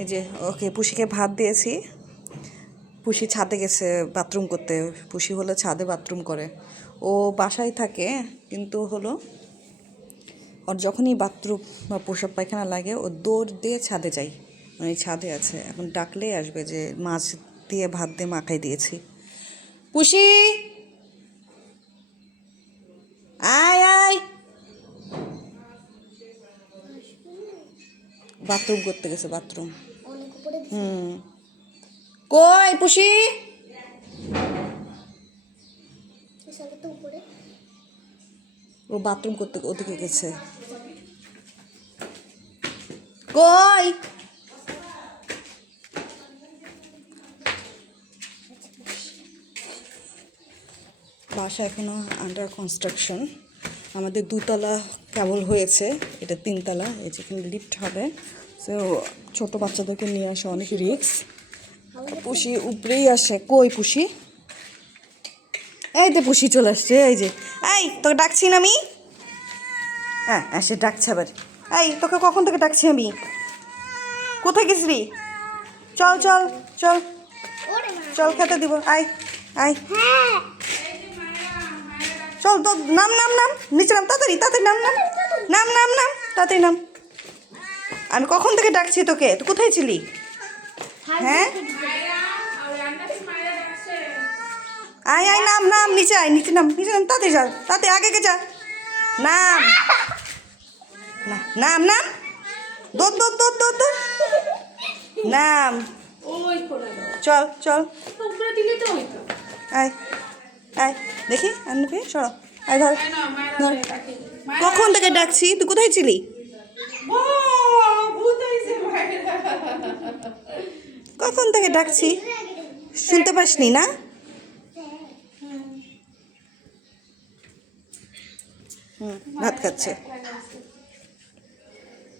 এই যে ওকে পুষিকে ভাত দিয়েছি। পুষি ছাদে গেছে বাথরুম করতে। পুষি হলো ছাদে বাথরুম করে। ও বাসায় থাকে কিন্তু হলো ওর যখনই বাথরুম বা প্রসাব পায়খানা লাগে ও দৌড় দিয়ে ছাদে যায়। মানে ছাদে আছে, এখন ডাকলেই আসবে যে মাছ দিয়ে ভাত দিয়ে মাখাই দিয়েছি। পুষি আয় আয়, বাথরুম করতে গেছে বাথরুম। কই পুষি? ও বাথরুম করতে ওদিকে গেছে। কই? বাসা এখনো আন্ডার কনস্ট্রাকশন। আমাদের 2তলা কেবল হয়েছে, এটা 3তলা। এই যেখানে লিফট হবে। তো ছোট বাচ্চাদেরকে নিয়ে আসা অনেক রিস্ক। পুষি উপরেই আসে। কই পুষি? এই যে পুষি চলে আসছে। এই যে, এই তোকে ডাকছি না আমি? হ্যাঁ সে ডাকছে আবার। এই তোকে কখন থেকে ডাকছি আমি? কোথায় গেছিলি? চল চল চল চল, খেতে দিব। আয় আয়, চল তো, নাম নাম নাম, নিচে নাম, তাড়াতাড়ি তাড়াতাড়ি নাম নাম নাম নাম নাম, তাড়াতাড়ি নাম। আমি কখন থেকে ডাকছি তোকে, তুই কোথায় ছিলি? হ্যাঁ আয় আয়, নাম নাম, নিচে আয়, নিচে নাম, নিচে নাম, তাড়াতাড়ি যা, তাড়াতাড়ি আগে গে যা। নাম নাম নাম, দৌড় দৌড় দৌড় দৌড় দৌড়, নাম। চল চল, আয় আয়, দেখি আনবি, সরো, আয় ধর ধর। কখন থেকে ডাকছি, তুই কোথায় ছিলি? কখন থেকে ডাকছি, শুনতে পাসনি না? ভাত খাচ্ছে।